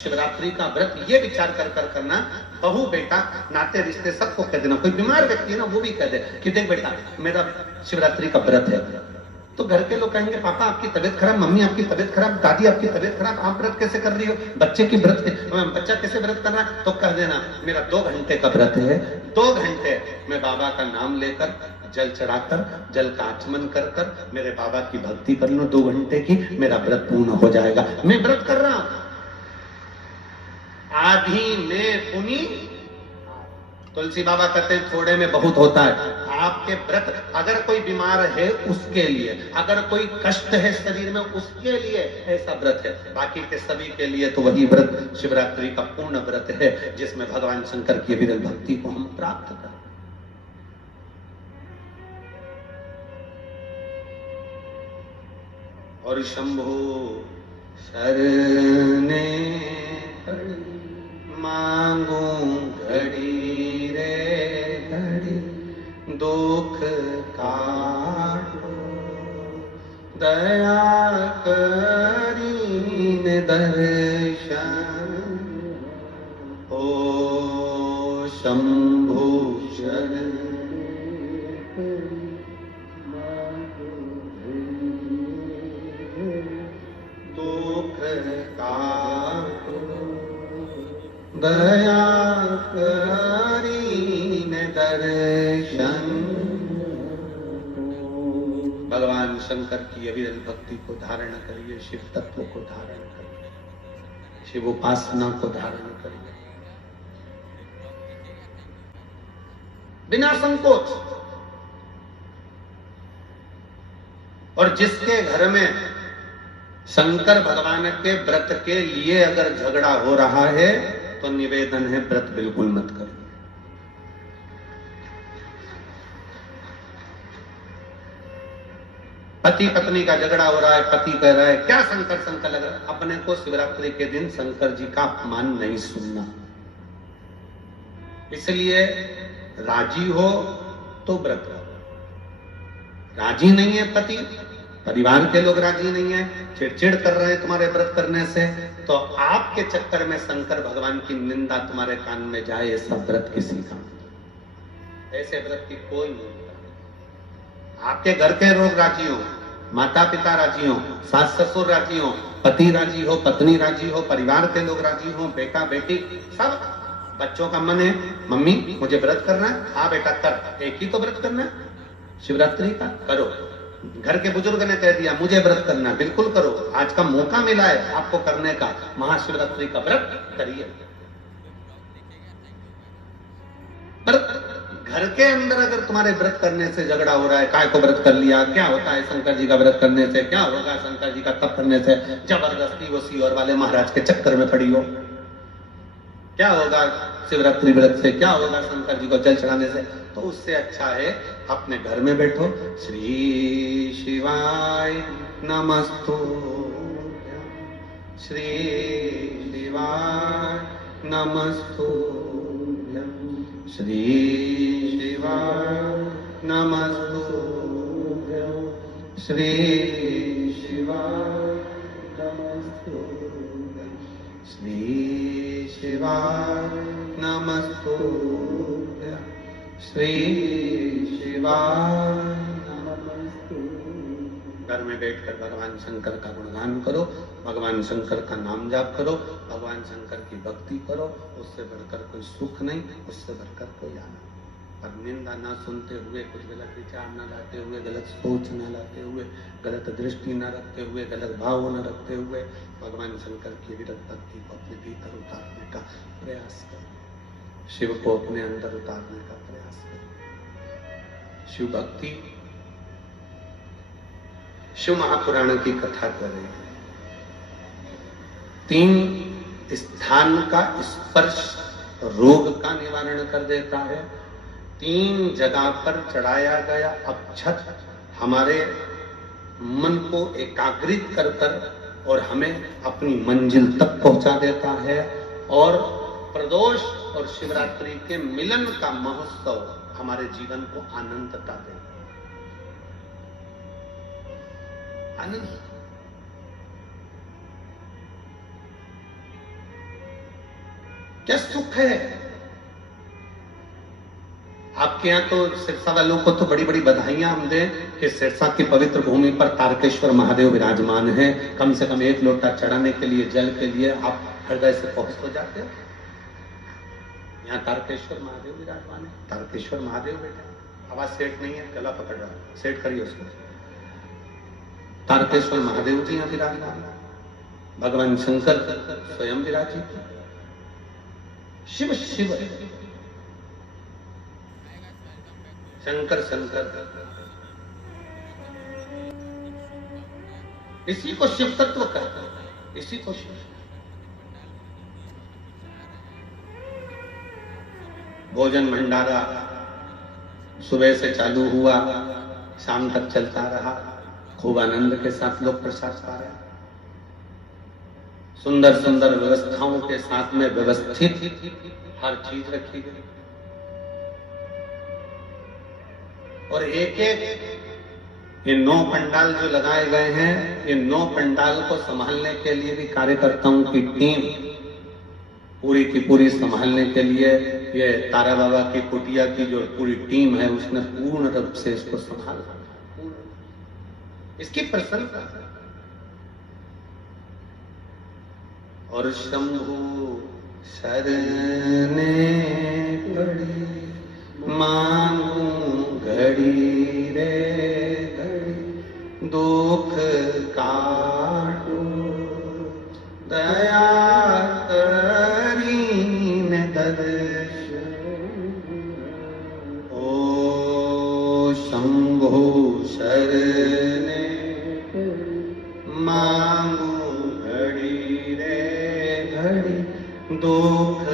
शिवरात्रि का व्रत ये विचार कर करना, बहू बेटा नाते रिश्ते सबको कह देना। कोई बीमार व्यक्ति है ना वो भी कह दे कि देख बेटा मेरा शिवरात्रि का व्रत है। तो घर के लोग कहेंगे पापा आपकी तबीयत खराब, मम्मी आपकी तबीयत खराब, दादी आपकी तबीयत खराब, आप व्रत कैसे कर रही हो, बच्चे की व्रत, बच्चा कैसे व्रत कर रहा है? तो कह देना मेरा 2 घंटे का व्रत है, 2 घंटे मैं बाबा का नाम लेकर जल चढ़ाकर जल का आचमन कर कर मेरे बाबा की भक्ति कर लूं 2 घंटे की, मेरा व्रत पूर्ण हो जाएगा। मैं व्रत कर रहा हूं, आधी में पुनी। तुलसी बाबा कहते हैं थोड़े में बहुत होता है। आपके व्रत अगर कोई बीमार है उसके लिए, अगर कोई कष्ट है शरीर में उसके लिए ऐसा व्रत है, बाकी के सभी के लिए तो वही व्रत शिवरात्रि का पूर्ण व्रत है जिसमें भगवान शंकर की विरल भक्ति को हम प्राप्त करें। और शंभो शरणे मांगू घड़ी रे घड़ी, दुख काटो दया करीन दर्शन। ओ शंभु शरण दुख काटो दया करीन दर्शन। भगवान शंकर की अविरल भक्ति को धारण करिए, शिव तत्व को धारण करिए, शिव उपासना को धारण करिए बिना संकोच। और जिसके घर में शंकर भगवान के व्रत के लिए अगर झगड़ा हो रहा है तो निवेदन है व्रत बिल्कुल मत करिए। पति पत्नी का झगड़ा हो रहा है, पति कह रहा है क्या शंकर शंकर लग रहा है, अपने को शिवरात्रि के दिन शंकर जी का अपमान नहीं सुनना। इसलिए राजी हो तो व्रत करो, राजी नहीं है पति, परिवार के लोग राजी नहीं है, चिड़चिड़ कर रहे हैं तुम्हारे व्रत करने से, तो आपके चक्कर में शंकर भगवान की निंदा तुम्हारे कान में जाए, ऐसा व्रत किसी का, ऐसे व्रत की कोई नहीं। आपके घर के लोग राजी हो, माता पिता राजी हो, सास ससुर राजी हो, पति राजी हो, पत्नी राजी हो, परिवार के लोग राजी हो, बेटा बेटी सब, बच्चों का मन है मम्मी मुझे व्रत करना है, हाँ बेटा कर, एक ही तो व्रत करना है शिवरात्रि का, करो। घर के बुजुर्ग ने कह दिया मुझे व्रत करना, बिल्कुल करो, आज का मौका मिला है आपको करने का, महाशिवरात्रि का व्रत करिए। पर घर के अंदर अगर तुम्हारे व्रत करने से झगड़ा हो रहा है, काय को व्रत कर लिया, क्या होता है शंकर जी का व्रत करने से, क्या होगा शंकर जी का तप करने से, जबरदस्ती वो सीहोर वाले महाराज के चक्कर में पड़ी हो, क्या होगा शिवरात्रि व्रत से, क्या होगा शंकर जी को जल चढ़ाने से, तो उससे अच्छा है अपने घर में बैठो, श्री शिवाय नमस्तु, श्री शिवाय नमस्तु, श्री शिवाय नमस्तु, श्री शिवाय नमस्तु, श्री शिवाय नमस्तु, श्री शिवाय नमस्तु। घर में बैठकर भगवान शंकर का गुणगान करो, भगवान शंकर का नाम जाप करो, भगवान शंकर की भक्ति करो, उससे बढ़कर कोई सुख नहीं, उससे बढ़कर कोई आनंद। पर निंदा ना सुनते हुए, कुछ गलत विचार न लाते हुए, गलत सोच न लाते हुए, गलत दृष्टि न रखते हुए, गलत भाव न रखते हुए भगवान शंकर की विरत भक्ति को अपने भीतर उतारने का प्रयास करो, शिव को अपने अंदर उतारने का प्रयास करो। शिव भक्ति, शिव महापुराण की कथा कर रहे हैं। 3 स्थान का स्पर्श रोग का निवारण कर देता है। 3 जगह पर चढ़ाया गया अक्षत हमारे मन को एकाग्रित कर कर और हमें अपनी मंजिल तक पहुंचा देता है। और प्रदोष और शिवरात्रि के मिलन का महोत्सव हमारे जीवन को आनंदता देता है। आनंद क्या सुख है। आपके यहाँ तो सिरसा वालों को तो बड़ी बड़ी बधाइयां हम दें कि सिरसा की पवित्र भूमि पर तारकेश्वर महादेव विराजमान है। कम से कम एक लोटा चढ़ाने के लिए, जल के लिए आप हृदय से पहुंच हो जाते हो। यहाँ तारकेश्वर महादेव विराजमान है। तारकेश्वर महादेव बेटा, आवाज सेट नहीं है, गला पकड़ रहा है, सेट करिए उसको। तारकेश्वर महादेव जी यहाँ विराजमान है। भगवान शंकर स्वयं विराजित, शिव शिव, शंकर शंकर, इसी को शिव तत्व कहते हैं, इसी को शिव। भोजन भंडारा सुबह से चालू हुआ, शाम तक चलता रहा। खूब आनंद के साथ लोग प्रसाद पा रहे हैं। सुंदर सुंदर व्यवस्थाओं के साथ में व्यवस्थित हर चीज रखी गई। और एक एक ये 9 पंडाल जो लगाए गए हैं, ये 9 पंडाल को संभालने के लिए भी कार्यकर्ताओं की टीम पूरी की पूरी संभालने के लिए, ये तारा बाबा की कुटिया की जो पूरी टीम है उसने पूर्ण रूप से इसको संभाला। इसकी प्रशंसा। और शंभु शरणे पड़ी मांगू घड़ी रे घड़ी, दुख काटो दया करीन दर्शन। ओ शंभु शरणे मांगू घड़ी रे घड़ी, दुख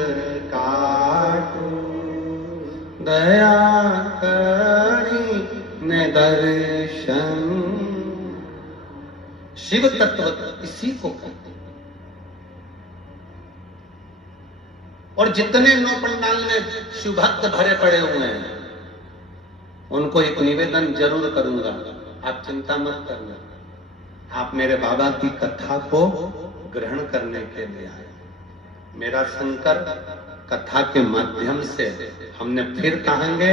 काटो दया करी न दर्शन। शिव तत्व इसी को कहते हैं। और जितने 9 पंडाल में शिव भक्त भरे पड़े हुए हैं, उनको एक निवेदन जरूर करूंगा, आप चिंता मत करना। आप मेरे बाबा की कथा को ग्रहण करने के लिए आए। मेरा शंकर कथा के माध्यम से हमने फिर कहेंगे,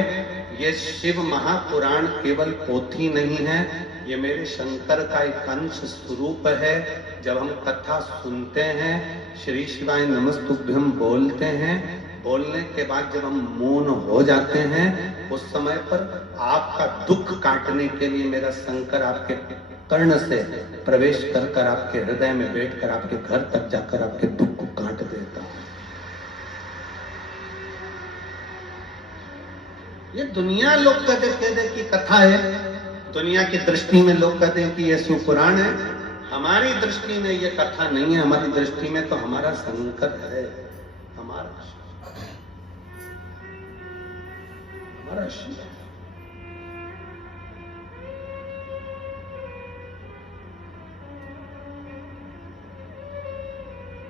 ये शिव महापुराण केवल पोथी नहीं है, ये मेरे शंकर का एक अंश स्वरूप है। जब हम कथा सुनते हैं, श्री शिवाय नमस्तुभ्यम बोलते हैं, बोलने के बाद जब हम मौन हो जाते हैं, उस समय पर आपका दुख काटने के लिए मेरा शंकर आपके कर्ण से प्रवेश कर कर आपके हृदय में बैठकर आपके घर तक जाकर आपके दुख को काट देता है। ये दुनिया लोग कहते की कथा है, दुनिया की दृष्टि में लोग कहते हैं कि ये शिवपुराण है। हमारी दृष्टि में ये कथा नहीं है, हमारी दृष्टि में तो हमारा शंकर है, हमारा शिव।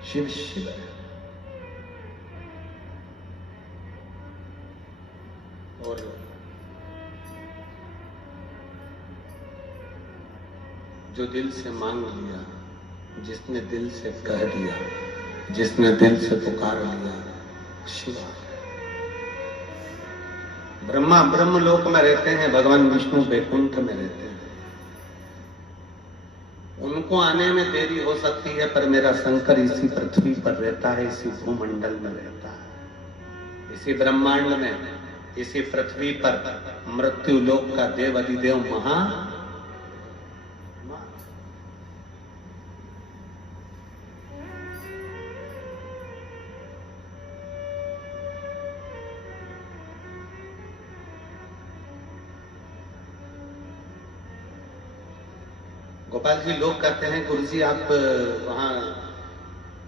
शिव शिव है। और जो दिल से मांग लिया, जिसने दिल से कह दिया, जिसने दिल से पुकार लिया, शिवा। ब्रह्मा ब्रह्मलोक में रहते हैं, भगवान विष्णु वैकुंठ में रहते हैं। उनको आने में देरी हो सकती है, पर मेरा शंकर इसी पृथ्वी पर रहता है, इसी भूमंडल में रहता है, इसी ब्रह्मांड में, इसी पृथ्वी पर मृत्यु लोक का देव अधिदेव महा। गोपाल जी, लोग कहते हैं गुरु जी आप वहां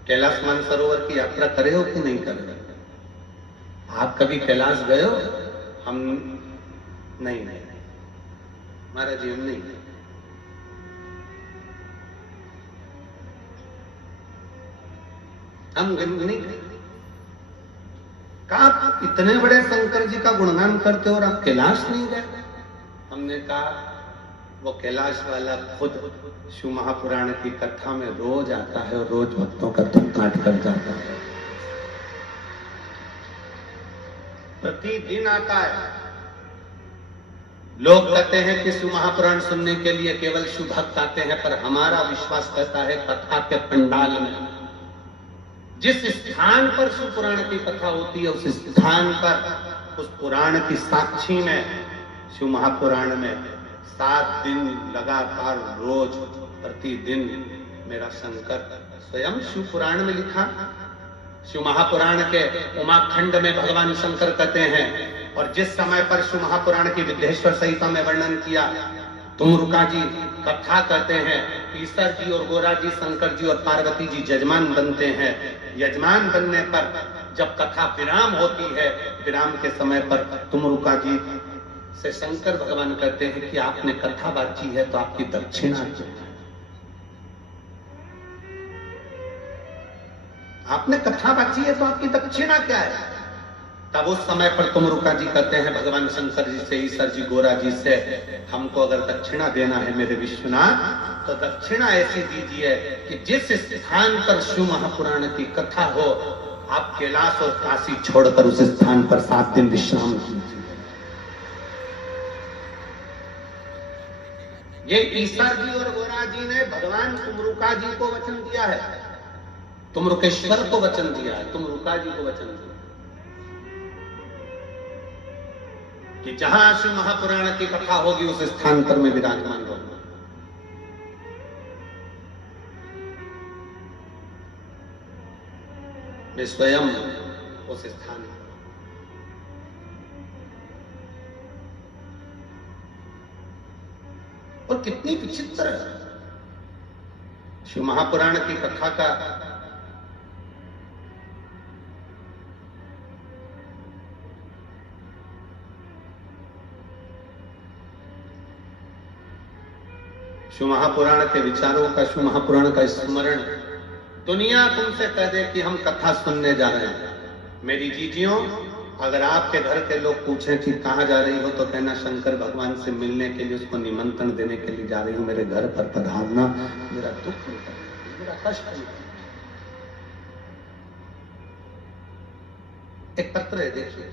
कैलाश मानसरोवर की यात्रा करे हो कि नहीं करे? आप कभी कैलाश गए हो? हम नहीं, महाराज जी हम नहीं। हम नहीं। कहा आप इतने बड़े शंकर जी का गुणगान करते हो और आप कैलाश नहीं गए? हमने कहा वो कैलाश वाला खुद शिव महापुराण की कथा में रोज आता है और रोज भक्तों का दुख काट कर जाता है। प्रतिदिन आता है। लोग कहते हैं कि शिव महापुराण सुनने के लिए केवल शिव भक्त आते हैं, पर हमारा विश्वास कहता है कथा के पंडाल में जिस स्थान पर शिव पुराण की कथा होती है, उस स्थान पर उस पुराण की साक्षी में शिव महापुराण में 7 दिन लगातार रोज प्रतिदिन मेरा शंकर स्वयं शिव पुराण में लिखा। शिव महापुराण के उमाखंड में भगवान शंकर कहते हैं, और जिस समय पर शिव महापुराण की विद्येश्वर संहिता में वर्णन किया, तुमरुका जी कथा कहते हैं, ईश्वर जी और गोरा जी, शंकर जी और पार्वती जी यजमान बनते हैं। यजमान बनने पर जब कथा विराम होती है, विराम के समय पर तुमरुका जी से शंकर भगवान कहते हैं कि आपने कथा बांची है तो आपकी दक्षिणा क्या है? आपने कथा बांची है तो आपकी दक्षिणा क्या है? तब उस समय पर तुमरुका जी कहते हैं भगवान शंकर जी से, ईश्वर जी गोरा जी से, हमको अगर दक्षिणा देना है मेरे विश्वनाथ, तो दक्षिणा ऐसी दीजिए कि जिस स्थान पर शिव महापुराण की कथा हो, आप कैलाश और काशी छोड़कर उस स्थान पर 7 दिन विश्राम कीजिए। ये ईश्वर जी और गोरा जी ने भगवान तुमरुका जी को वचन दिया है, तुमरुकेश्वर को वचन दिया है, तुमरुका जी को वचन दिया कि जहां शिव महापुराण की कथा होगी उस स्थान पर मैं विराजमान रहूंगा। मैं स्वयं उस स्थान पर। और कितनी विचित्र शिव महापुराण की कथा का शिव महापुराण के विचारों का, शिव महापुराण का स्मरण दुनिया तुमसे कह दे कि हम कथा सुनने जा रहे हैं। मेरी जीजियों, अगर आपके घर के लोग पूछें कि कहां जा रही हो, तो कहना शंकर भगवान से मिलने के लिए, उसको निमंत्रण देने के लिए जा रही हूं, मेरे घर पर पधारना, मेरा दुख मिटाना, मेरा कष्ट मिटाना। एक पत्र है, देखिए,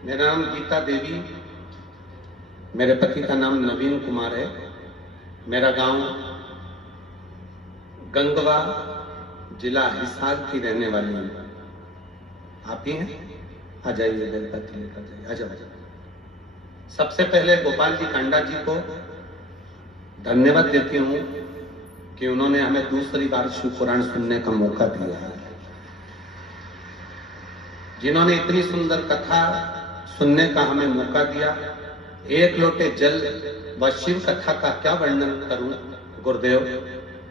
मेरा नाम गीता देवी, मेरे पति का नाम नवीन कुमार है, मेरा गांव गंगवा, जिला हिसार की रहने वाली हूं। आप ही हैं? आ जाइए, गणपति लेकर जाइए, आ जाओ। सबसे पहले गोपाल जी कांडा जी को धन्यवाद देती हूं कि उन्होंने हमें दूसरी बार शिव पुराण सुनने का मौका दिया है। जिन्होंने इतनी सुंदर कथा सुनने का हमें मौका दिया। एक लोटे जल व शिव कथा का क्या वर्णन करूं गुरुदेव।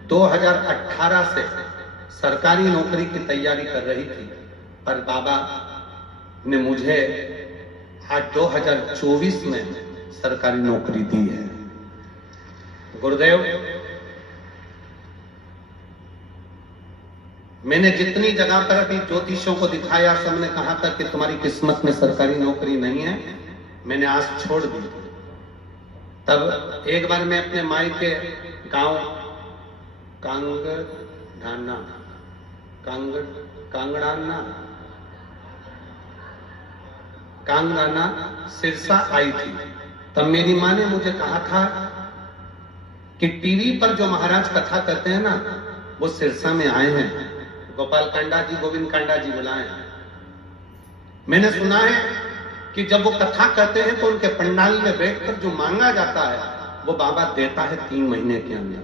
2018 से सरकारी नौकरी की तैयारी कर रही थी, पर बाबा ने मुझे आज 2024 में सरकारी नौकरी दी है। गुरुदेव, मैंने जितनी जगह पर भी ज्योतिषों को दिखाया, सबने कहा था कि तुम्हारी किस्मत में सरकारी नौकरी नहीं है। मैंने आस छोड़ दी। तब एक बार मैं अपने माई के गांव कांगड़ाना सिरसा आई थी। तब मेरी माँ ने मुझे कहा था कि टीवी पर जो महाराज कथा करते हैं ना, वो सिरसा में आए हैं, गोपाल कांडा जी, गोविंद कांडा जी बुलाए। मैंने सुना है कि जब वो कथा करते हैं तो उनके पंडाल में बैठकर जो मांगा जाता है वो बाबा देता है 3 महीने के अंदर।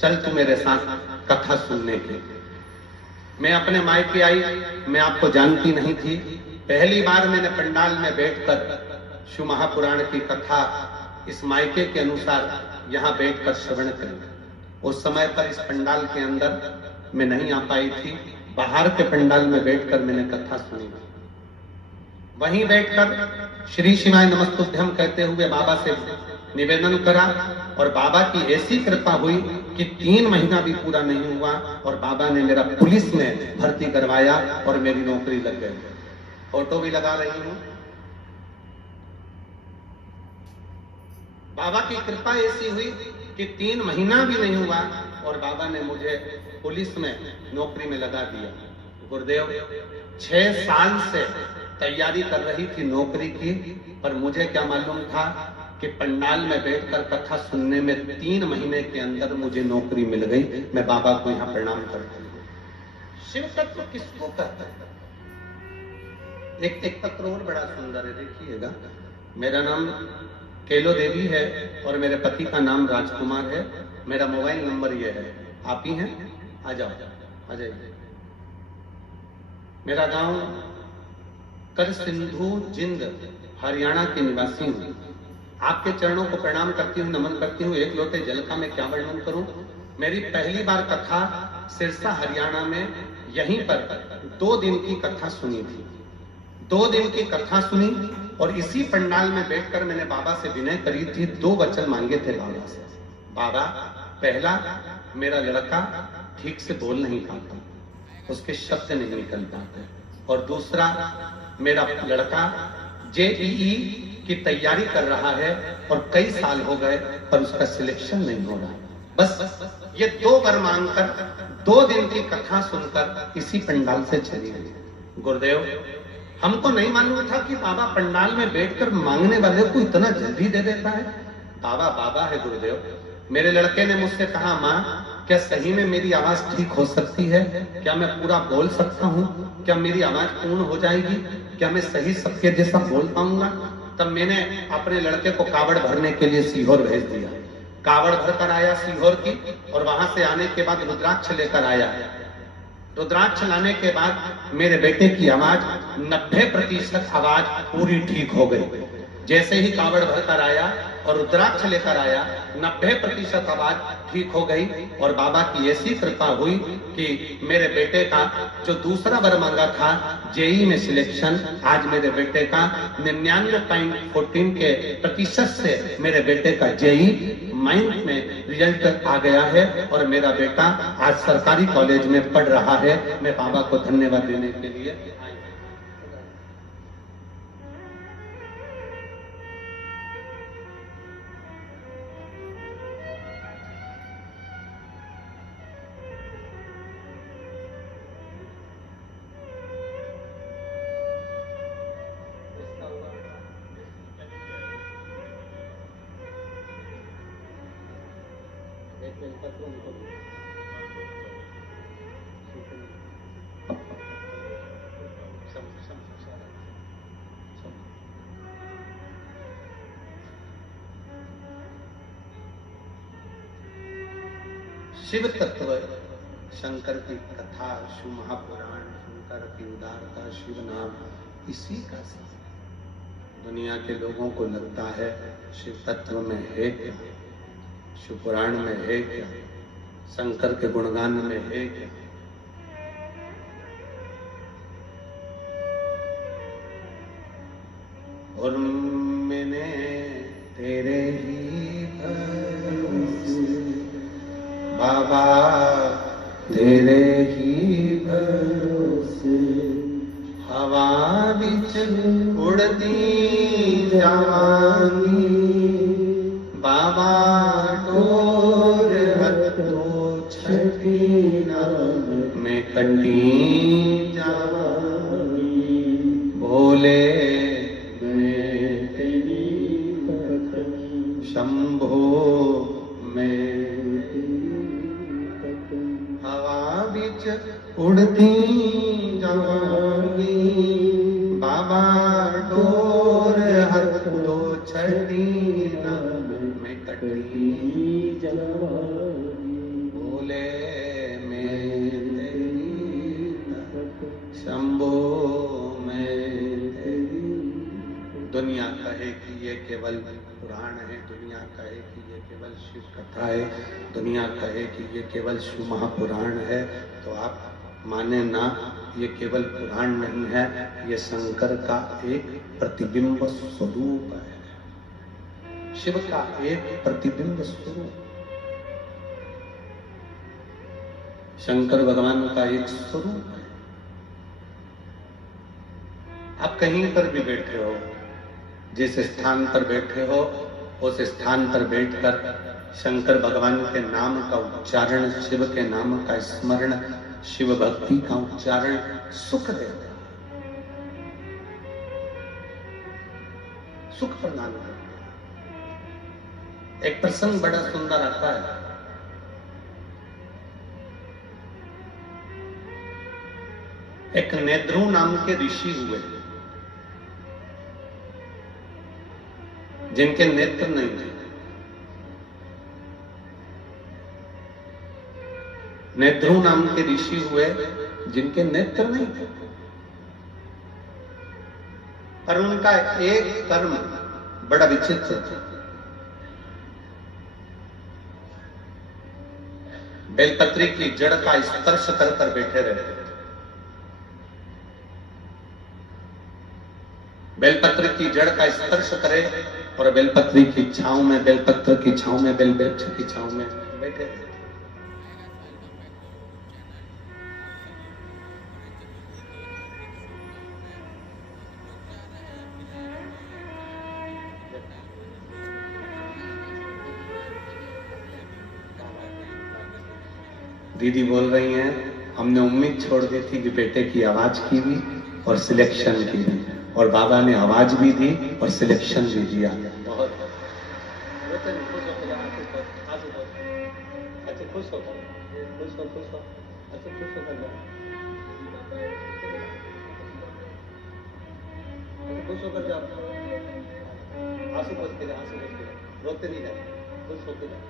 चल तू मेरे साथ कथा सुनने के। मैं अपने मायके आई, मैं आपको जानती नहीं थी। पहली बार मैंने पंडाल में बैठकर शिव महापुराण की कथा इस मायके के अनुसार यहाँ बैठकर श्रवण करी। उस समय पर इस पंडाल के अंदर मैं नहीं आ पाई थी, बाहर के पंडाल में बैठकर मैंने कथा सुनी। वहीं बैठकर श्री शिवाय नमस्तुभ्यम कहते हुए बाबा से निवेदन करा और बाबा की ऐसी कृपा हुई कि 3 महीना भी पूरा नहीं हुआ और बाबा ने मेरा पुलिस में भर्ती करवाया और मेरी नौकरी लग गई। फोटो भी लगा रही हूं। बाबा की कृपा ऐसी हुई कि 3 महीना भी नहीं हुआ और बाबा ने मुझे पुलिस में नौकरी में लगा दिया। गुरुदेव 6 साल से तैयारी कर रही थी नौकरी की, पर मुझे क्या मालूम था कि पंडाल में बैठकर कथा सुनने में 3 महीने के अंदर मुझे नौकरी मिल गई। मैं बाबा को यहाँ प्रणाम करती हूँ। शिव तत्व किसको कहते हैं? एक पत्र और बड़ा सुंदर है, देखिएगा। मेरा नाम केलो देवी है और मेरे पति का नाम राजकुमार है। मेरा मोबाइल नंबर ये है, आप ही हैं, आ जाओ, आ जाइए। मेरा गांव कर सिंधु जिंद हरियाणा के निवासी हूँ। आपके चरणों को प्रणाम करती हूँ, नमन करती हूँ। एक लोटे जल का मैं क्या वर्णन करूं। मेरी पहली बार कथा सिरसा हरियाणा में यहीं पर 2 दिन की कथा सुनी थी। 2 दिन की कथा सुनी और इसी पंडाल में बैठकर मैंने बाबा से विनय करी थी। 2 वचन मांगे थे बाबा से। बाबा, पहला, मेरा लड़का ठीक से बोल नहीं पाता, उसके शब्द नहीं निकल पाते, और दूसरा, मेरा लड़का जेईई की तैयारी कर रहा है और कई साल हो गए पर उसका सिलेक्शन नहीं हो रहा। बस ये 2 वर मांगकर 2 दिन की कथा सुनकर इसी पंडाल से चली गई। गुरुदेव, हमको नहीं मालूम था कि बाबा पंडाल में बैठकर मांगने वाले को इतना जल्दी दे देता है। बाबा बाबा है गुरुदेव। मेरे लड़के ने मुझसे कहा, माँ क्या सही में मेरी आवाज ठीक हो सकती है? क्या मैं पूरा बोल सकता हूँ? क्या मेरी आवाज पूर्ण हो जाएगी? क्या मैं सही सबके जैसा बोल पाऊंगा? तब मैंने अपने लड़के को कावड़ भरने के लिए सीहोर भेज दिया। कावड़ भरकर आया सीहोर की, और वहां से आने के बाद रुद्राक्ष लेकर आया। रुद्राक्ष लाने के बाद मेरे बेटे की आवाज 90% आवाज पूरी ठीक हो गई। जैसे ही कावड़ भरकर आया और रुद्राक्ष लेकर आया, 90% आवाज ठीक हो गई। और बाबा की ऐसी कृपा हुई कि मेरे बेटे का जो दूसरा वर मांगा था जेई में सिलेक्शन, आज मेरे बेटे का 99.14 के प्रतिशत से मेरे बेटे का जेई माइंड में रिजल्ट आ गया है और मेरा बेटा आज सरकारी कॉलेज में पढ़ रहा है। मैं बाबा को धन्यवाद देने के लिए शिव तत्व, शंकर की कथा, शिव महापुराण, शंकर की उदारता, शिव नाम, इसी का सार। दुनिया के लोगों को लगता है शिव तत्व में है क्या, शिव पुराण में है क्या, शंकर के गुणगान में है क्या। और मैंने तेरे ही भरोसे बाबा, तेरे ही भरोसे हवा बिच उड़ती जावांगी। बाबा डोर हथों छठी नाम में कटी जावांगी। भोले मैं तेरी शंभो मैं हवा बिच उड़ती जावांगी। बाबा डोर हथ दो छड़ी नाम में कटी जावांगी। भोले मैं तेरी केवल पुराण है, दुनिया कहे कि ये केवल शिव कथा है, दुनिया कहे कि ये केवल शिव महापुराण है, तो आप माने ना, ये केवल पुराण नहीं है, ये शंकर का एक प्रतिबिंब स्वरूप है, शिव का एक प्रतिबिंब स्वरूप, शंकर भगवान का एक स्वरूप है। आप कहीं पर भी बैठे हो, जिस स्थान पर बैठे हो उस स्थान पर बैठकर शंकर भगवान के नाम का उच्चारण, शिव के नाम का स्मरण, शिव भक्ति का उच्चारण सुख देता है, सुख प्रदान करता है। एक प्रसंग बड़ा सुंदर आता है। एक नेद्रु नाम के ऋषि हुए जिनके नेत्र नहीं थे। नेद्रु नाम के ऋषि हुए जिनके नेत्र नहीं थे, पर उनका एक कर्म बड़ा विचित्र था। बेलपत्री की जड़ का स्पर्श कर कर बैठे रहते थे। बेलपत्र की जड़ का स्पर्श करे और बेलपत्री की छांव में, बेलपत्र की छांव में, बेल वृक्ष की छांव में बैठे थे। दीदी बोल रही हैं, हमने उम्मीद छोड़ दी थी कि बेटे की आवाज की भी और सिलेक्शन की भी, और बाबा ने आवाज भी दी और सिलेक्शन भी दिया। बहुत अच्छा, खुश हो, खुश हो, खुश हो, अच्छा खुश हो कर, खुश होकर जाओ, आंसू पोंछ के जाओ, आंसू पोंछ के जाओ, रोते नहीं जाओ, खुश होकर जाओ।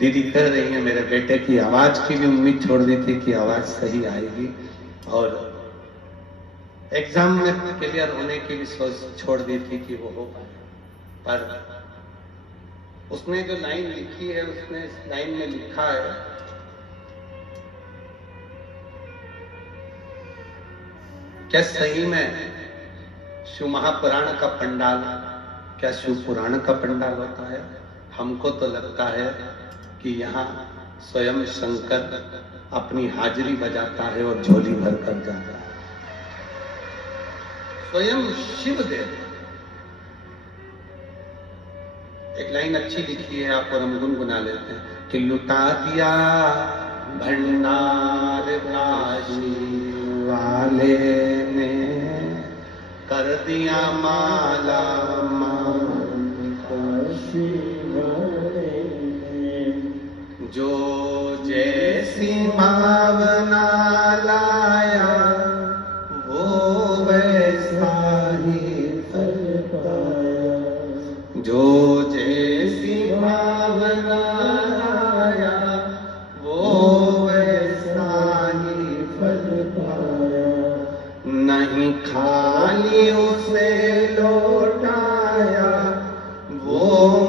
दीदी कह रही है, मेरे बेटे की आवाज की भी उम्मीद छोड़ दी थी कि आवाज सही आएगी, और एग्जाम में क्लियर होने की भी सोच छोड़ दी थी कि वो हो पाए, पर उसने जो लाइन लिखी है, उसने इस लाइन में लिखा है, क्या सही में शिव महापुराण का पंडाल, क्या शिव पुराण का पंडाल होता है? हमको तो लगता है कि यहाँ स्वयं शंकर अपनी हाजिरी बजाता है और झोली भर कर जाता है, स्वयं शिव देव। एक लाइन अच्छी लिखी है, आपको हम गुनगुना लेते हैं कि लुटा दिया भंडार काशी वाले ने, कर दिया माला मान काशी वाले ने, जो जैसी भावना लाया वो वैसा ही फल पाया, जो जैसी भावना लाया वो वैसा ही फल पाया, नहीं खाली उसे लौटाया वो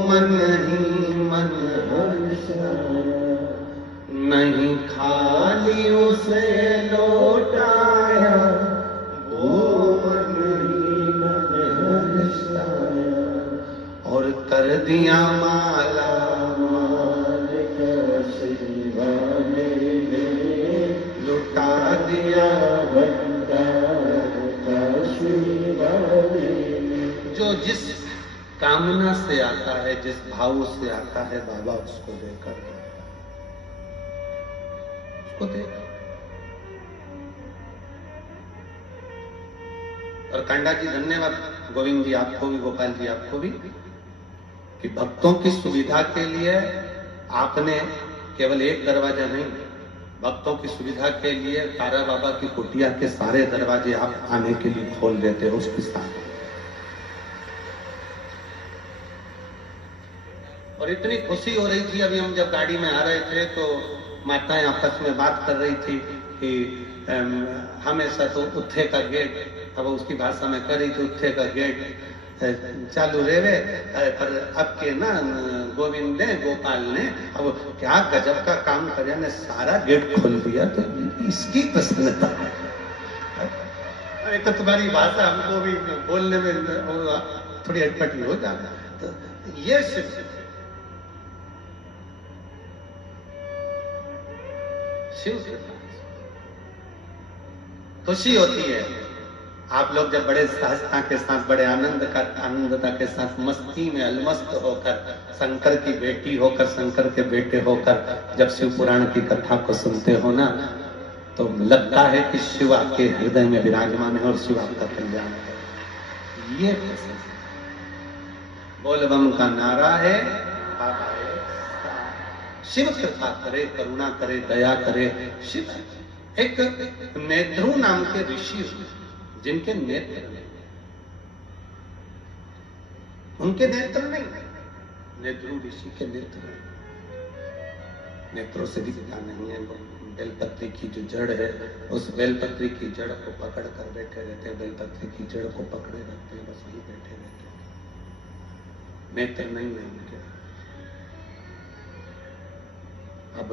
मन ही मन हर्षाया, नहीं खाली उसे लौटाया वो मन ही मन हर्षाया, और कर दिया माला माल काशी वाले ने, लुटा दिया भंडार काशी वाले ने। जो जिस कामना से आता है, जिस भाव से आता है, बाबा उसको देकर उसको दे। और कांडा जी धन्यवाद, गोविंद जी आपको भी, गोपाल जी आपको भी, कि भक्तों की सुविधा के लिए आपने केवल एक दरवाजा नहीं, भक्तों की सुविधा के लिए तारा बाबा की कुटिया के सारे दरवाजे आप आने के लिए खोल देते हो उसके साथ। और इतनी खुशी हो रही थी, अभी हम जब गाड़ी में आ रहे थे तो माताएं आपस में बात कर रही थी कि हमेशा तो उत्थे का गेट, अब उसकी भाषा में कर रही थी, उत्थे का गेट चालू रेवे, पर अब के ना गोविंद ने, गोपाल ने अब क्या गजब का काम करे, ने सारा गेट खोल दिया, तो इसकी प्रसन्नता है। अरे तो तुम्हारी भाषा हमको भी बोलने में थोड़ी अटपटी हो जाती, तो ये शिव खुशी होती है। आप लोग जब बड़े सहजता के साथ, बड़े आनंदता के साथ, मस्ती में अलमस्त होकर, शंकर की बेटी होकर, शंकर के बेटे होकर जब शिव पुराण की कथा को सुनते हो ना, तो लगता है कि शिव आपके हृदय में विराजमान है और शिव आपका कल्याण है। ये बोल बम का नारा है, शिव कृपा करे, करुणा करे, दया करे। शिव एक नेत्रु नाम के ऋषि जिनके नेत्र नहीं, उनके नेत्र नहीं, नेत्रु ऋषि के नेत्र नहीं, नेत्रों से भी दिखा नहीं है। बेलपत्री की जो जड़ है, उस बेलपत्री की जड़ को पकड़ कर बैठे रहते हैं, बेलपत्री की जड़ को पकड़े रहते हैं, बस वहीं बैठे रहते हैं, नेत्र नहीं है उनके। अब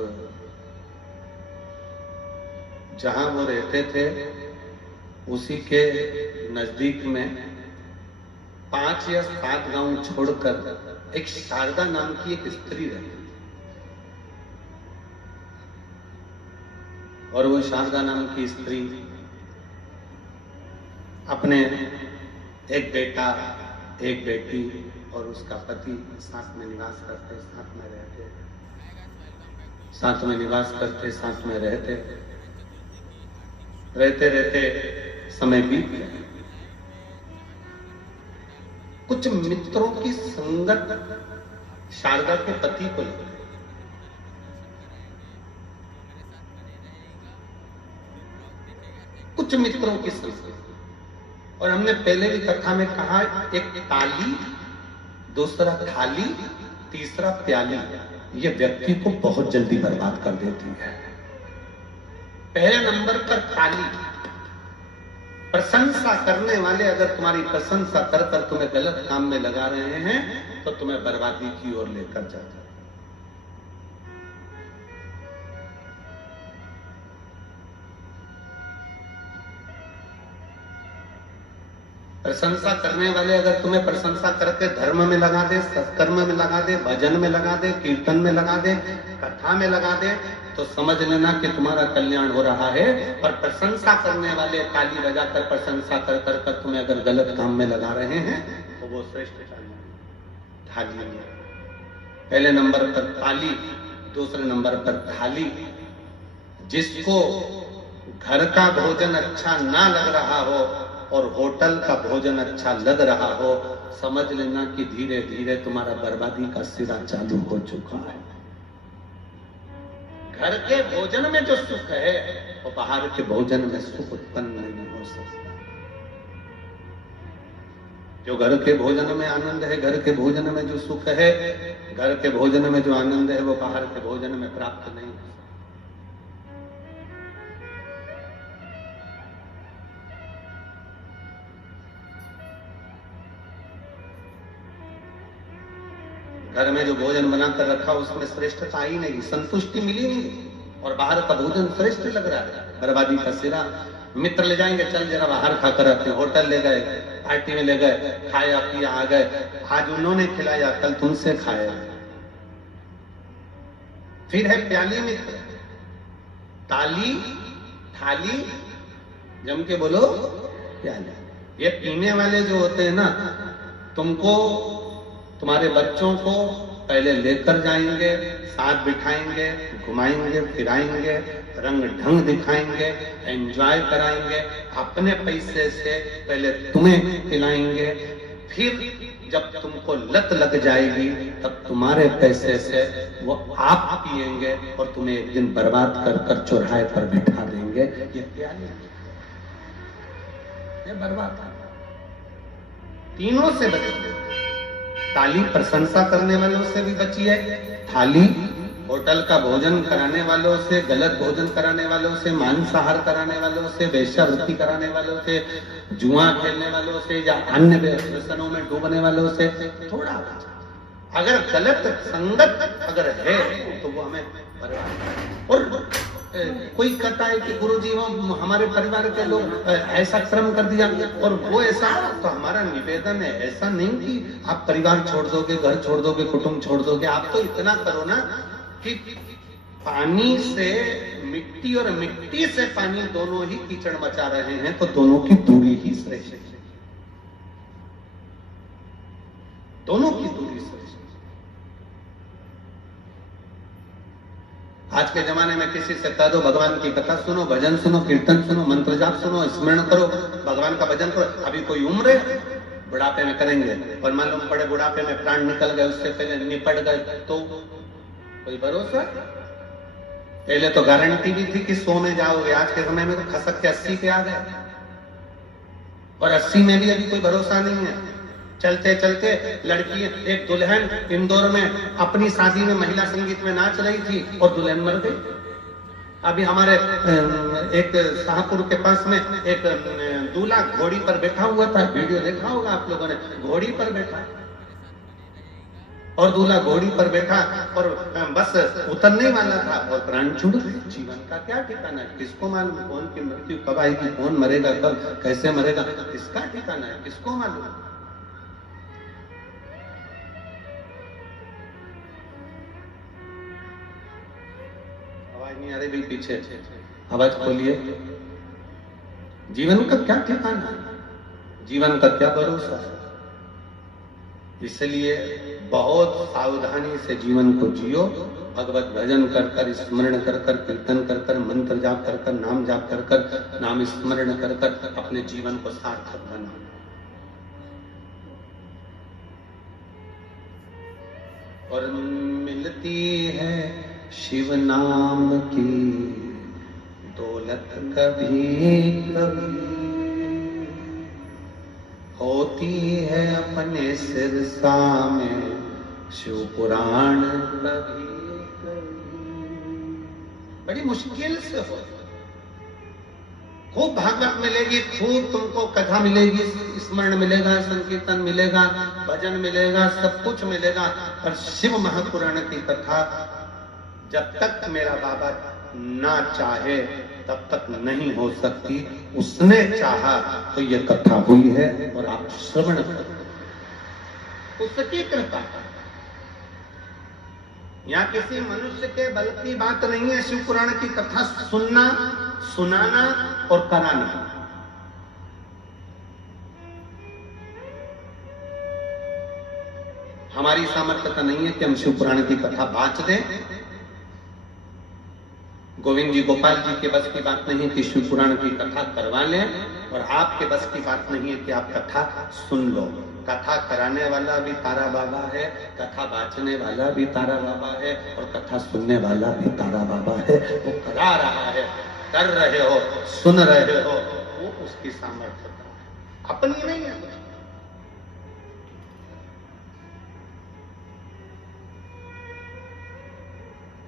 जहां वो रहते थे उसी के नजदीक में 5 या 7 गांव छोड़कर एक शारदा नाम की एक स्त्री रहती, और वो शारदा नाम की स्त्री अपने एक बेटा, एक बेटी और उसका पति साथ में निवास करते, साथ में रहते, साथ में निवास करते, साथ में रहते समय बीत गया। कुछ मित्रों की संगत शारदा के पति को लगी, कुछ मित्रों की संगत। और हमने पहले भी कथा में कहा, एक ताली, दूसरा थाली, तीसरा प्याली, ये व्यक्ति को बहुत जल्दी बर्बाद कर देती है। पहले नंबर पर ताली, प्रशंसा करने वाले अगर तुम्हारी प्रशंसा कर कर तुम्हें गलत काम में लगा रहे हैं तो तुम्हें बर्बादी की ओर लेकर जाते हैं। प्रशंसा करने वाले अगर तुम्हें प्रशंसा करके धर्म में लगा दे, सत्कर्म में लगा दे, भजन में लगा दे, कीर्तन में लगा दे, कथा में लगा दे, तो समझ लेना कि तुम्हारा कल्याण हो रहा है। पर प्रशंसा करने वाले ताली बजाकर प्रशंसा कर कर कर तुम्हें अगर गलत काम में लगा रहे हैं तो वो श्रेष्ठ थाली है। पहले नंबर पर ताली, दूसरे नंबर पर थाली। जिसको घर का भोजन अच्छा ना लग रहा हो और होटल का भोजन अच्छा लग रहा हो, समझ लेना कि धीरे धीरे तुम्हारा बर्बादी का सिरा चालू हो चुका है। घर के भोजन में जो सुख है वो बाहर के भोजन में सुख उत्पन्न नहीं हो सकता। जो घर के भोजन में आनंद है, घर के भोजन में जो सुख है, घर के भोजन में जो आनंद है, वो बाहर के भोजन में प्राप्त नहीं हो सकता। घर में जो भोजन बनाकर रखा उसमें श्रेष्ठता ही नहीं, संतुष्टि मिली नहीं, और बाहर का भोजन श्रेष्ठ लग रहा है, बर्बादी का सिरा। मित्र ले जाएंगे, चल जरा बाहर खाकर आते हैं, होटल ले गए, पार्टी में ले गए, खाया पिया आ गए, आज उन्होंने खिलाया, कल तुमसे खाया। फिर है प्याली मित्र, ताली, थाली, जम के बोलो प्याली। ये पीने वाले जो होते हैं ना, तुमको, तुम्हारे बच्चों को पहले लेकर जाएंगे, साथ बिठाएंगे, घुमाएंगे, फिराएंगे, रंग ढंग दिखाएंगे, एंजॉय कराएंगे, अपने पैसे से पहले तुम्हें खिलाएंगे, फिर जब तुमको लत लग जाएगी तब तुम्हारे पैसे से वो आप पिएंगे और तुम्हें एक दिन बर्बाद कर कर चौराहे पर बिठा देंगे। ये प्याली, ये बर्बाद। तीनों से बचिए। ताली प्रशंसा करने वालों से भी बचिए, थाली होटल का भोजन कराने वालों से, गलत भोजन कराने वालों से, मांसाहार कराने वालों से, वेश्यावृत्ति कराने वालों से, जुआ खेलने वालों से या अन्य व्यसनों में डूबने वालों से थोड़ा बचा। अगर गलत संगत अगर है तो वो हमें बर्बाद। और कोई कहता है कि गुरुजी वो हमारे परिवार के लोग ऐसा कर्म कर दिया और वो ऐसा, तो हमारा निवेदन है ऐसा नहीं कि आप परिवार छोड़ दोगे, घर छोड़ दोगे, कुटुंब छोड़ दोगे। आप तो इतना करो ना कि पानी से मिट्टी और मिट्टी से पानी दोनों ही कीचड़ मचा रहे हैं, तो दोनों की दूरी ही श्रेष्ठ है, दोनों की दूरी श्रेष्ठ। आज के जमाने में किसी से कह दो भगवान की कथा सुनो, भजन सुनो, कीर्तन सुनो, मंत्र जाप सुनो, स्मरण करो, भगवान का भजन करो, अभी कोई उम्र है बुढ़ापे में करेंगे, और मालूम पड़े बुढ़ापे में प्राण निकल गए, उससे पहले निपट गए, तो कोई भरोसा? पहले तो गारंटी भी थी कि 100 में जाओगे, आज के समय में तो खसक के 80 पे आ गए, और 80 में भी अभी कोई भरोसा नहीं है। चलते चलते लड़की, एक दुल्हन इंदौर में अपनी शादी में महिला संगीत में नाच रही थी और दुल्हन मर गई। अभी हमारे एक शाहपुर के पास में एक दूल्हा घोड़ी पर बैठा हुआ था, वीडियो देखा होगा आप लोगों ने, घोड़ी पर बैठा, और दूल्हा घोड़ी पर बैठा और बस उतरने वाला था और प्राण छूट गए। जीवन का क्या ठिकाना है, किसको मालूम कौन की मृत्यु कब आएगी, कौन मरेगा कब, कैसे मरेगा, किसका ठिकाना है, किसको मालूम? नहीं, अरे भी पीछे आवाज खोलिए। जीवन का क्या ठिकाना, जीवन का क्या भरोसा है? इसलिए बहुत सावधानी से जीवन को जियो, भगवत भजन कर कर, स्मरण कर कर, कीर्तन कर कर, मंत्र जाप कर कर, नाम जाप कर कर, नाम स्मरण कर कर अपने जीवन को सार्थक बनाओ। और मिलती है शिव नाम की दौलत कभी कभी, होती है अपने सिरसा में शिव पुराण कभी कभी। बड़ी मुश्किल से हो, खूब भागवत मिलेगी, खूब तुमको कथा मिलेगी, स्मरण मिलेगा, संकीर्तन मिलेगा, भजन मिलेगा, सब कुछ मिलेगा, पर शिव महापुराण की कथा जब तक मेरा बाबा ना चाहे तब तक नहीं हो सकती। उसने चाहा तो ये कथा हुई है और आप श्रवण करो, उसकी कृपा। यहाँ किसी मनुष्य के बल की बात नहीं है शिव पुराण की कथा सुनना, सुनाना और कराना। हमारी सामर्थ्यता नहीं है कि हम शिव पुराण की कथा बांट दें। गोविंद जी गोपाल जी के बस की बात नहीं कि शिव पुराण की कथा करवा लें, और आपके बस की बात नहीं है कि आप कथा सुन लो। कथा कराने वाला भी तारा बाबा है, कथा बांटने वाला भी तारा बाबा है, और कथा सुनने वाला भी तारा बाबा है। वो करा रहा है, कर रहे हो, सुन रहे हो, वो उसकी सामर्थ्यता अपनी नहीं है।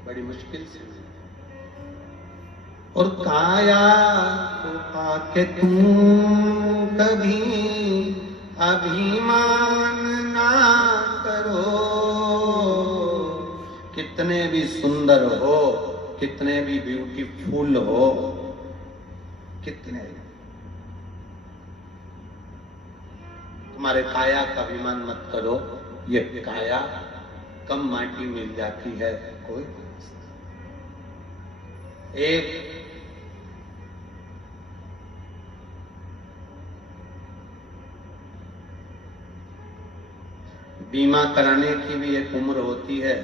बड़ी मुश्किल से। और काया को पाके तुम कभी अभिमान ना करो, कितने भी सुंदर हो, कितने भी ब्यूटीफुल हो, कितने तुम्हारे काया का अभिमान मत करो। ये काया कम माटी मिल जाती है, कोई एक बीमा कराने की भी एक उम्र होती है।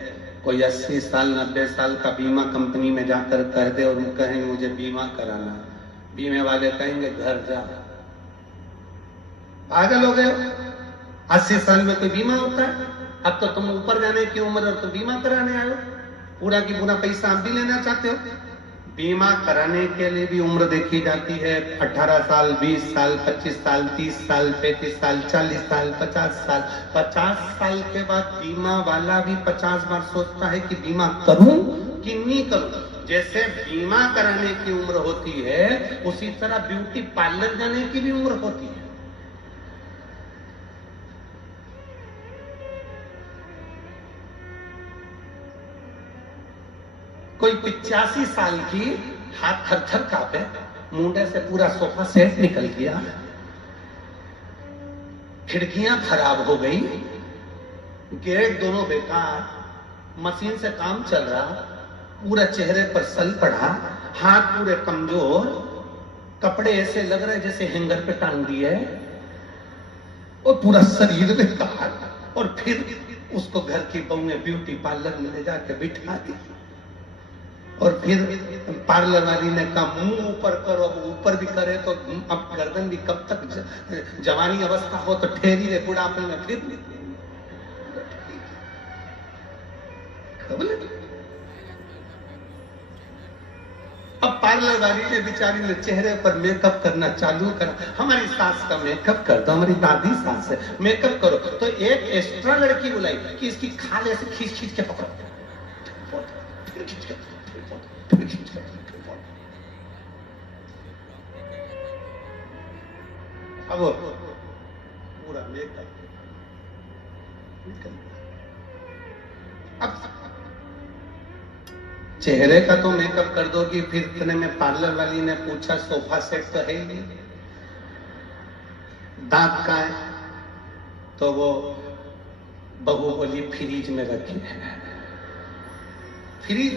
कोई 80 साल 90 साल का बीमा कंपनी में जाकर कह दे और कहें मुझे बीमा कराना, बीमे वाले कहेंगे घर जा, पागल हो गए। 80 साल में कोई बीमा होता है? अब तो तुम ऊपर जाने की उम्र और तो बीमा कराने आए हो, पूरा की पूरा पैसा आप भी लेना चाहते हो। बीमा कराने के लिए भी उम्र देखी जाती है। 18 साल, 20 साल, 25 साल, 30 साल, 35 साल, 40 साल, 50 साल। 50 साल के बाद बीमा वाला भी 50 बार सोचता है कि बीमा करूं कि नहीं करूं। जैसे बीमा कराने की उम्र होती है, उसी तरह ब्यूटी पार्लर जाने की भी उम्र होती है। कोई 85 साल की, हाथ थर-थर कांपे, मुंडे से पूरा सोफा सेट निकल गया, खिड़कियां खराब हो गई, गेट दोनों बेकार, मशीन से काम चल रहा, पूरा चेहरे पर सल पड़ा, हाथ पूरे कमजोर, कपड़े ऐसे लग रहे जैसे हैंगर पे टांग दिए, और पूरा शरीर बेकार। और फिर उसको घर की बहू ने ब्यूटी पार्लर में ले जाके बिठा दी, और फिर पार्लर वाली ने कहा मुंह ऊपर करो। अब ऊपर भी करे तो अब गर्दन भी कब तक, जवानी अवस्था हो तो ठहरी रहे, बुढ़ापे में फिर अब पार्लर वाली ने बेचारी ने चेहरे पर मेकअप करना चालू करा। हमारी सास का मेकअप कर दो, हमारी दादी सास है, मेकअप करो। तो एक एक्स्ट्रा लड़की बुलाई कि इसकी खाल ऐसे खींच खींच के पकड़ो, फिर खींच के, अब पूरा मेकअप अब चेहरे का तो मेकअप कर दोगी, फिर इतने में पार्लर वाली ने पूछा सोफा सेट तो है ही नहीं, दांत का है? तो वो बहू बोली फ्रीज में रखी है। फ्रीज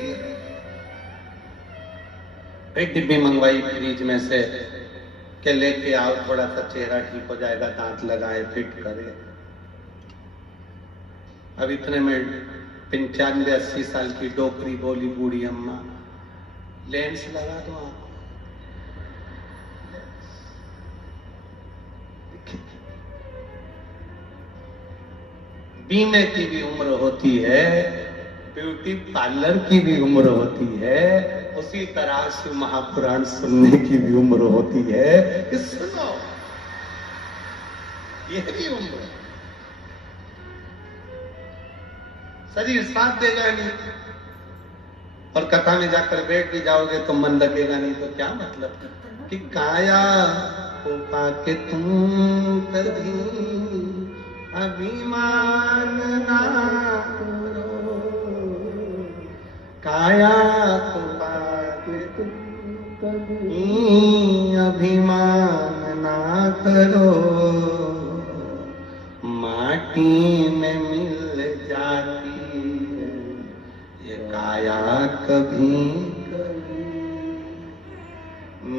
एक डिब्बी मंगवाई फ्रीज में से के लेके आओ, थोड़ा सा चेहरा ठीक हो जाएगा, दांत लगाए, फिट करे। अब इतने में 95-80 साल की डोकरी बोली बूढ़ी अम्मा, लेंस लगा दो आप। बीमे की भी उम्र होती है, ब्यूटी पार्लर की भी उम्र होती है, उसी तरह शिव महापुराण सुनने की भी उम्र होती है। सुनो, यह भी उम्र, शरीर साथ देगा नहीं, और कथा में जाकर बैठ भी जाओगे तो मन लगेगा नहीं, तो क्या मतलब कि काया को पाके तुम कभी अभिमान ना करो, काया को पाके तुम कभी अभिमान ना करो, माटी में मिल जाती है ये काया कभी कभी,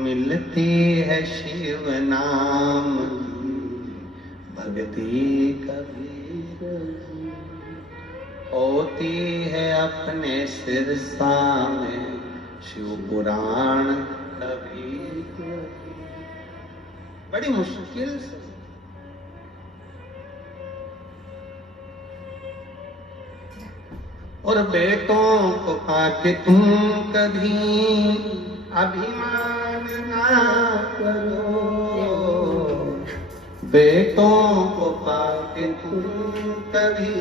मिलती है शिव नाम की भक्ति कभी कभी, होती है अपने सिरसा में शिव पुराण कभी कभी। बड़ी मुश्किल से और बेटों को पाके तुम कभी अभिमान ना करो, बेटों को पाके तुम कभी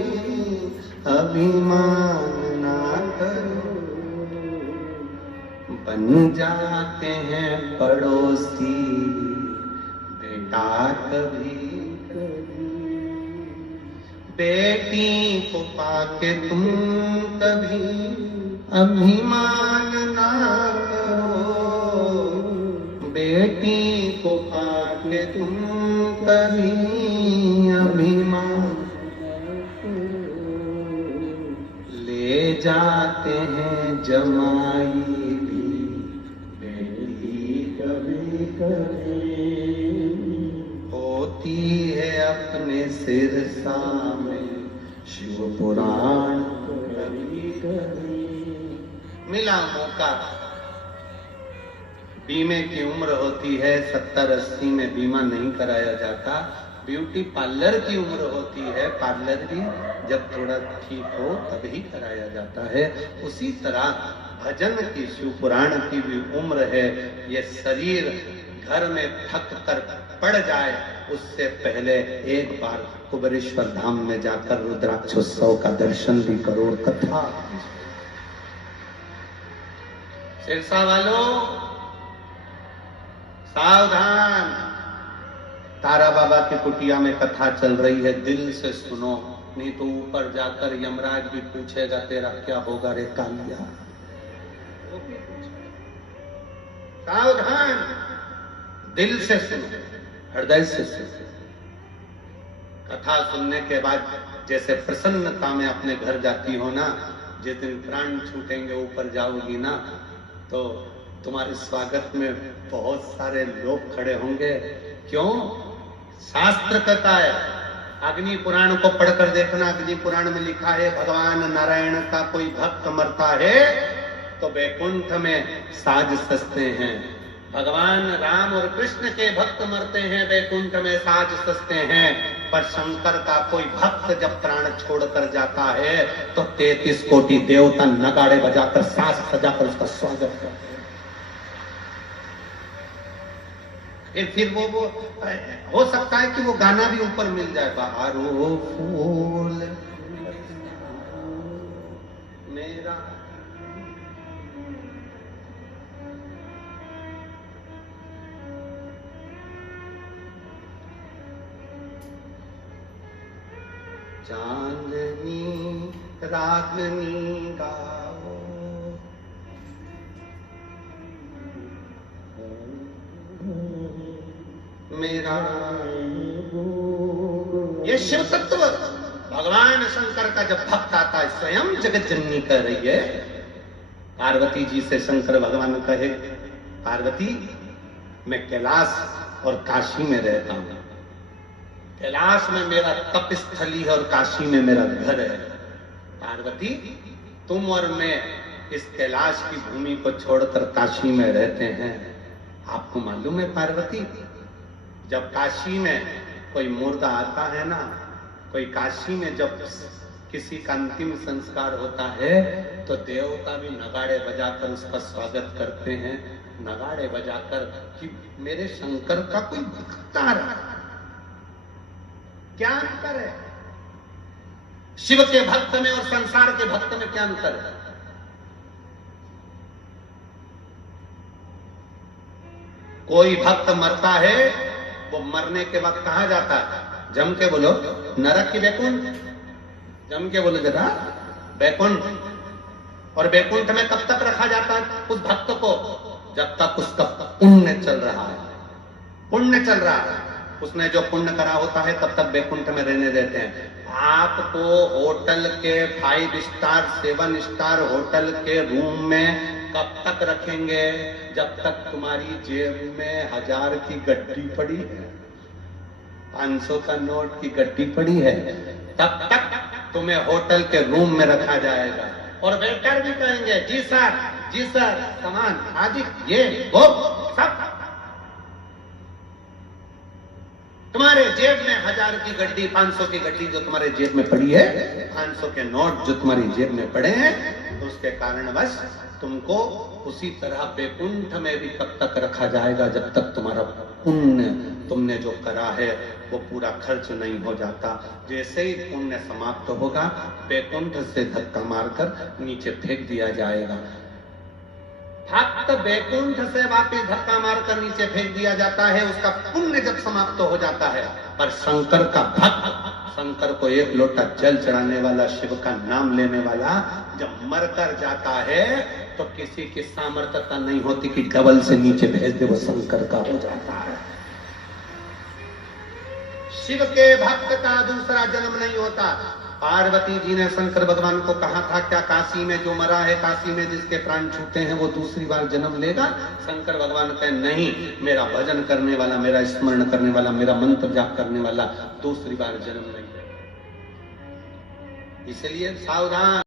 अभिमान ना करो, बन जाते हैं पड़ोसी बेटा कभी कभी, बेटी को पाके तुम कभी अभिमान ना करो, बेटी को पाके तुम कभी अभिमान, ले जाते हैं जमाई भी बेटी कभी कभी, होती है अपने सिरसा में शिव पुराण कभी कभी। मिला मौका, बीमे की उम्र होती है 70-80 में बीमा नहीं कराया जाता, ब्यूटी पार्लर की उम्र होती है, पार्लर भी जब थोड़ा ठीक हो तभी कराया जाता है। उसी तरह भजन की, शिव पुराण की भी उम्र है। ये शरीर घर में थक कर पड़ जाए उससे पहले एक बार कुबेरेश्वर धाम में जाकर रुद्राक्षोत्सव का दर्शन भी करो। कथा सिरसा वालों सावधान, तारा बाबा की कुटिया में कथा चल रही है, दिल से सुनो, नहीं तो ऊपर जाकर यमराज भी पूछेगा तेरा क्या होगा रे कालिया। वो भी पूछेगा। सावधान, दिल से सुनो, हृदय से सुनो। कथा सुनने के बाद जैसे प्रसन्नता में अपने घर जाती हो ना, जिस दिन प्राण छूटेंगे ऊपर जाओगी ना, तो तुम्हारे स्वागत में बहुत सारे लोग खड़े होंगे। क्यों? शास्त्र कहता है, अग्नि पुराण को पढ़कर देखना, अग्नि पुराण में लिखा है भगवान नारायण का कोई भक्त मरता है तो वैकुंठ में साज सजते हैं। भगवान राम और कृष्ण के भक्त मरते हैं, वैकुंठ में साज सजते हैं। पर शंकर का कोई भक्त जब प्राण छोड़कर जाता है तो 33 कोटि देवता नगाड़े बजाकर साज सजाकर उसका स्वागत करते हैं। फिर वो हो सकता है कि वो गाना भी ऊपर मिल जाए, बाहरो फूल मेरा। चांदनी रागनी गाओ, मेरा ये शिव तत्व भगवान शंकर का जब भक्त आता है, स्वयं जगत जननी कह रही है पार्वती जी से, शंकर भगवान कहे पार्वती मैं कैलाश और काशी में रहता हूं, कैलाश में मेरा तप स्थली है और काशी में मेरा घर है। पार्वती तुम और मैं इस कैलाश की भूमि को छोड़कर काशी में रहते हैं। आपको मालूम है पार्वती, जब काशी में कोई मुर्दा आता है ना, कोई काशी में जब किसी का अंतिम संस्कार होता है तो देवता भी नगाड़े बजाकर उसका स्वागत करते हैं, नगाड़े बजाकर कि मेरे शंकर का कोई भक्त आ रहा है। क्या अंतर है शिव के भक्त में और संसार के भक्त में? क्या अंतर है? कोई भक्त मरता है, वो मरने के बाद कहा जाता है? जम के बोलो, नरक की वैकुंठ। जम के बोलो जरा, वैकुंठ। और वैकुंठ में कब तक रखा जाता है उस भक्त को? जब तक उसका पुण्य चल रहा है। पुण्य चल रहा है, उसने जो पुण्य करा होता है तब तक वैकुंठ में रहने देते हैं। आपको होटल के 5 स्टार 7 स्टार होटल के रूम में कब तक रखेंगे? जब तक तुम्हारी जेब में 1000 की गड्डी पड़ी है, 500 का नोट की गड्डी पड़ी है, तब तक तुम्हें होटल के रूम में रखा जाएगा। और वेटर भी कहेंगे जी सर सामान आदि ये वो सब। तुम्हारे जेब में 1000 की गड्डी, 500 की गड्डी जो तुम्हारे जेब में पड़ी है, 500 के नोट जो तुम्हारी जेब में पड़े हैं, तो उसके कारणवश तुमको उसी तरह वैकुंठ में भी कब तक रखा जाएगा जब तक तुम्हारा पुण्य तुमने जो करा है वो पूरा खर्च नहीं हो जाता। जैसे ही पुण्य समाप्त होगा वैकुंठ से धक्का मारकर नीचे फेंक दिया जाएगा। भक्त वैकुंठ से वापिस धक्का मारकर नीचे फेंक दिया जाता है, उसका पुण्य जब समाप्त हो जाता है। पर शंकर का भक्त, शंकर को 1 लोटा जल चढ़ाने वाला, शिव का नाम लेने वाला जब मरकर जाता है तो किसी की सामर्थ्यता नहीं होती कि डबल से नीचे भेज दे, वो शंकर का हो जाता है। शिव के भक्त का दूसरा जन्म नहीं होता। पार्वती जी ने शंकर भगवान को कहा था क्या काशी में जो मरा है, काशी में जिसके प्राण छूटे हैं वो दूसरी बार जन्म लेगा? शंकर भगवान कहे नहीं, मेरा भजन करने वाला, मेरा स्मरण करने वाला, मेरा मंत्र जाप करने वाला दूसरी बार जन्म नहीं लेगा। इसलिए सावधान।